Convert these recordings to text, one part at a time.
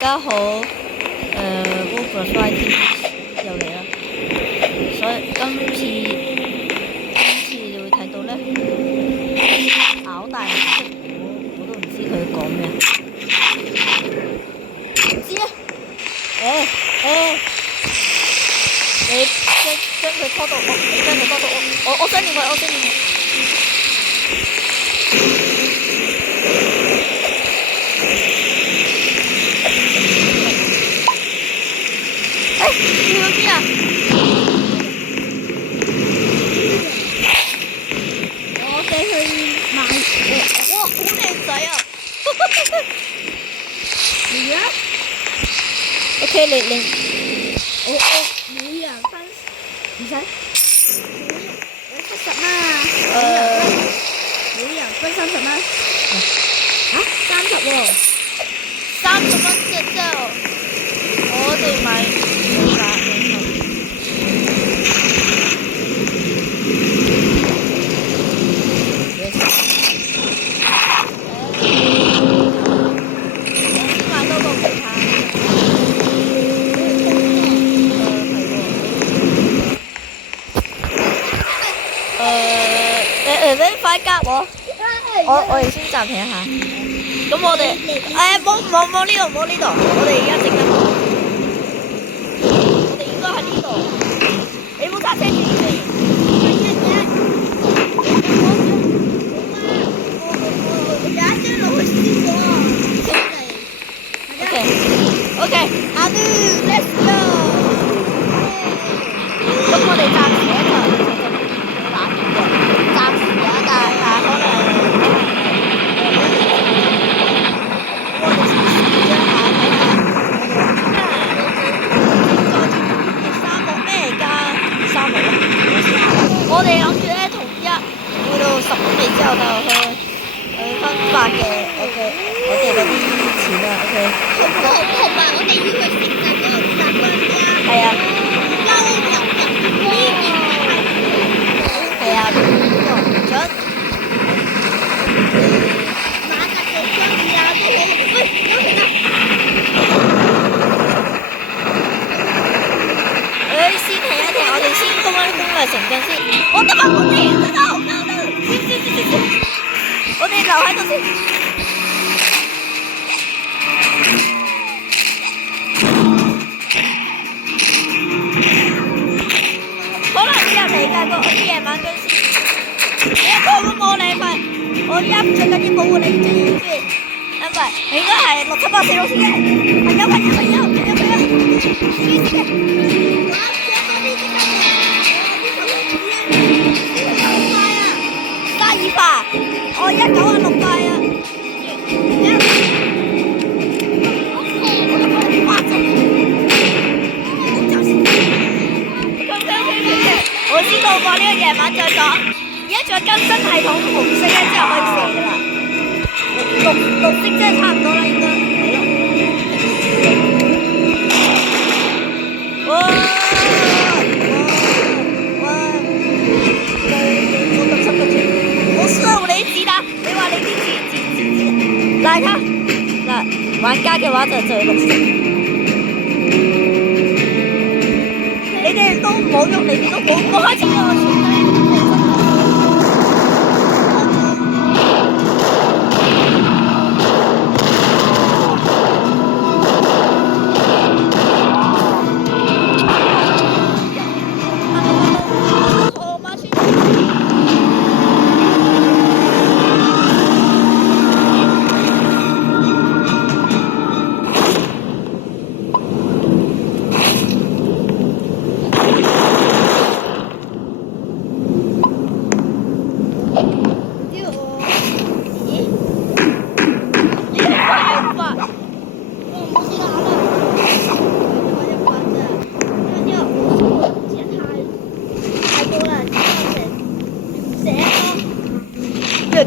大家好，Wolfram TV 又嚟啦，所以今次你會睇到咧，咬大紅色，我都唔知佢講咩，唔知啊，你將佢拖到我，你將佢拖到我想念佢，我想念佢。你去邊啊？我哋去買哇，好靚仔啊而家！OK，你我每人分唔使，有70蚊，每人分30蚊。啊，30喎，30蚊之後，我哋買買多個其他。你快夾我哋先暫停一下。咁我哋冇呢度，我哋而家整緊。我哋應該喺呢度。你冇揸車注意先。OK， 阿嘟 ，Let's go。咁我哋暫時咧就打邊嘅，暫時啊，但係可能我哋先試一下睇下。沙漠咩㗎？沙漠啊！我哋諗住咧，同一去到10公里之後就去分發嘅 ，OK， 我哋嗰啲錢啊 ，OK。同埋我哋要去食就嗰個雜軍家。係啊。係啊，準。馬格做生意啊，都好。喂，有錢啦！先停一停，我哋先攻略城鎮先。我得返我哋得，先，我哋留喺度先。可能啲人嚟㗎，啲夜晚僵屍。你保護我你咪，我而家最緊要保護你先。唔係，應該係6、7、8、4、6、4嘅。朋友。32塊，我196塊啊。我知道過呢個夜晚再講，而家仲有更新系統，紅色咧之後可以射噶啦，綠色即係差唔多啦，應該係咯。哇！我咁深嘅字，我收你字啦！你話你啲字，大家嗱玩家嘅話就綠色。你哋都唔好喐，你哋都冇開始我傳低。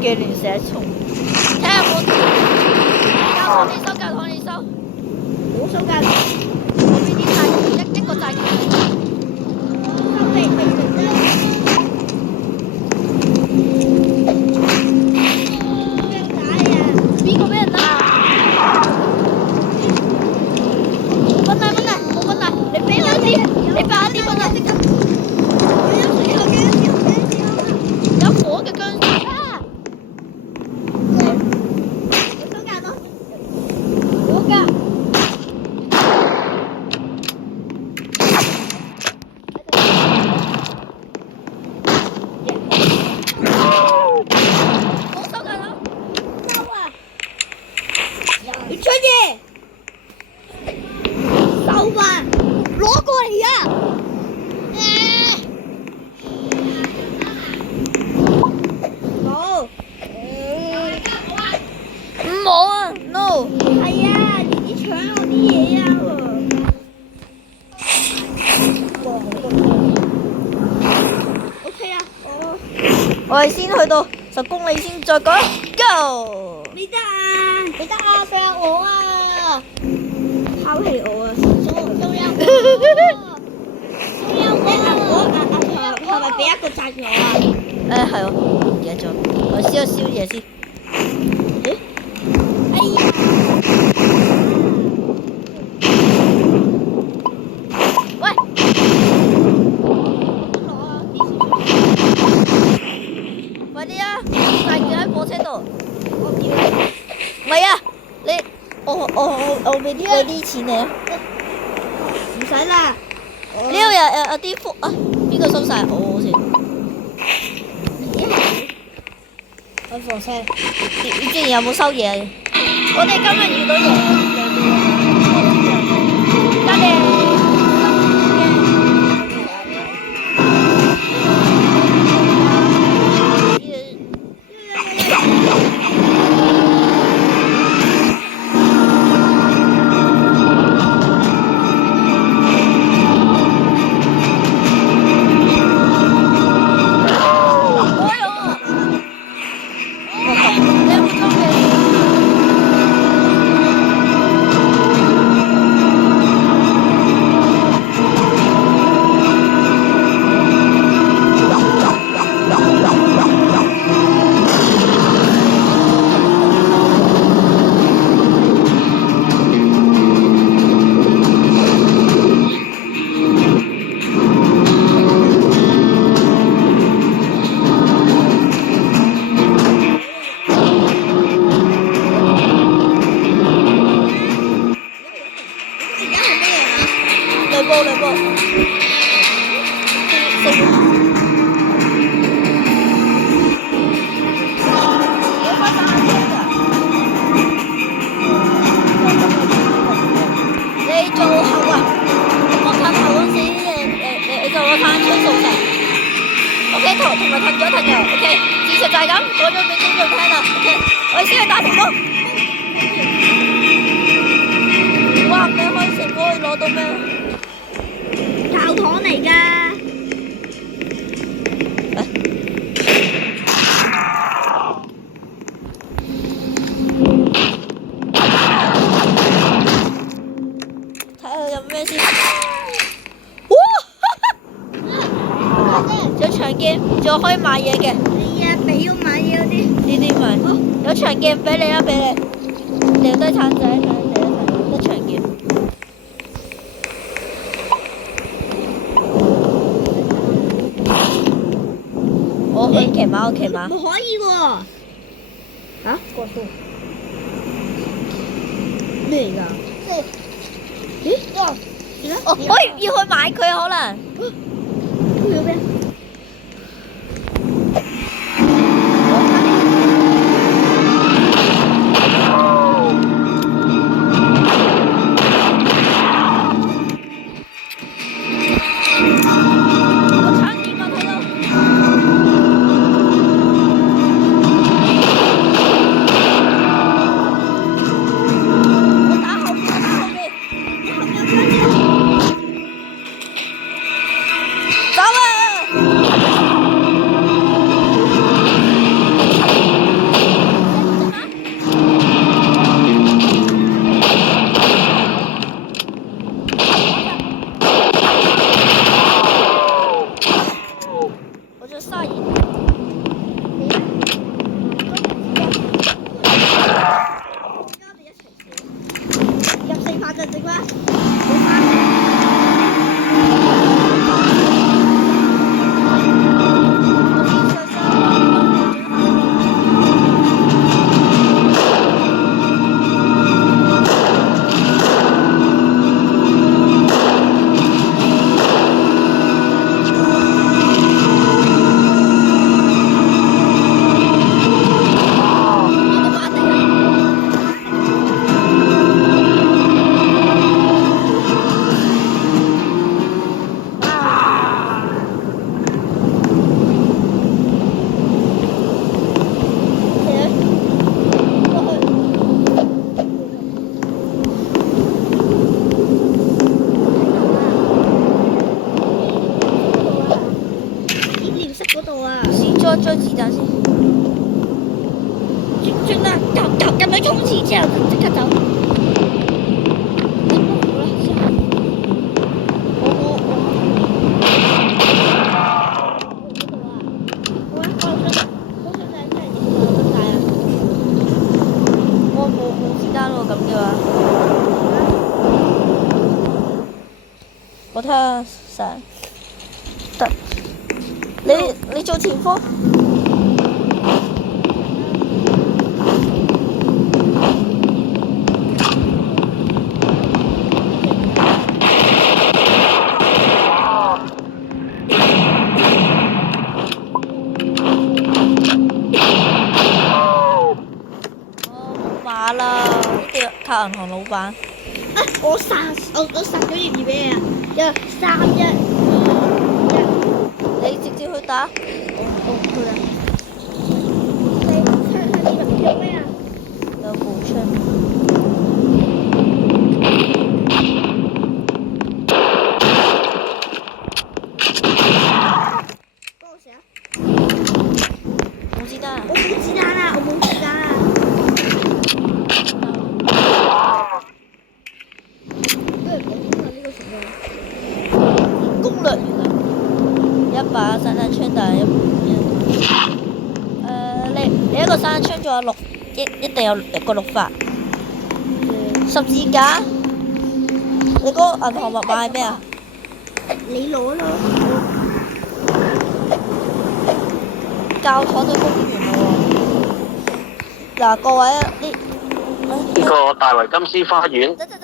嘅亂寫蟲，睇下有冇教堂你收，冇收教堂，我俾啲債一個債券。邊個俾人打？有飯攞過嚟啊！冇。冇啊 ，no。係啊，你搶我啲嘢啊！OK 啊，我哋先去到10公里先再講，Go！你得啊，你得啊，俾下我啊！拋棄我啊！仲有我係咪俾一個讚我啊？係喎，唔記得咗，我燒一燒嘢先。哎呀！喂，快啲啊！大件喺火車度。我叫唔係啊，我俾啲錢你啊。唔使啦。呢度有啲福啊，邊個收晒？我先。我火車。你之前有冇收嘢？我哋今日遇到嘢，家哋。同埋褪咗，OK， 事實就係咁，講咗俾觀眾聽啦，OK， 我哋先去打條波。哇！你開成可以攞到咩？教堂嚟㗎。睇下有咩先。有長鏡，仲可以買嘢嘅。係啊，俾要買嘢嗰啲。呢啲咪有長鏡俾你啦，俾你。掉低橙仔，得長鏡。我去騎馬，我騎馬。唔可以喎。嚇？過數。咩嚟㗎？咦？哇！哦，我要去買佢可能。要咩？子彈先。轉啦，入去衝刺之後就即刻走。我睇下成得，你做前鋒。冇馬啦，呢啲靠銀行老闆。啊！我殺咗葉二咩啊！131，你直接去打。我唔去啦。你槍喺呢度做咩啊？有步槍。幫我射啊！冇子彈。我冇子彈啊！我冇子彈啊！攻略完啦，一把散彈槍，但係你一個散彈槍仲有一定有個6發。十字架，你嗰個銀行密碼係咩啊？你攞咯。教堂對公園喎。嗱，各位呢呢個大圍金絲花園。等陣